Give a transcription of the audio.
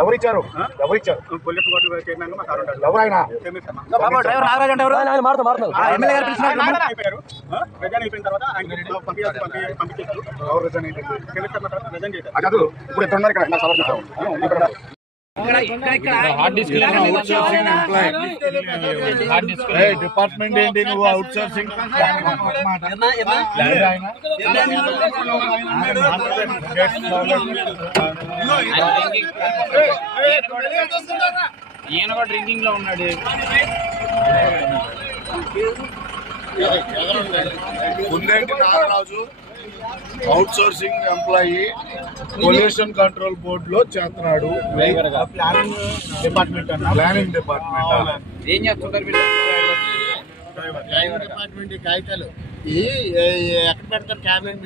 ఎవరిచ్చారు ఎవరైనా ఇప్పుడు ఎట్లున్నారు ఇక్కడ డిపార్ట్మెంట్ ఏంటి నువ్వు అవుట్ సోర్సింగ్ ఈయన కూడా డ్రింకింగ్ లో ఉన్నాడు. ముందేంటి Nagaraju outsourcing employee pollution control board లో చేస్తున్నాడు. ప్లానింగ్ డిపార్ట్మెంట్ ఏం చేస్తుంటారు డిపార్ట్మెంట్ కాగితాలు ఎక్కడ పెడతారు క్యాబినెట్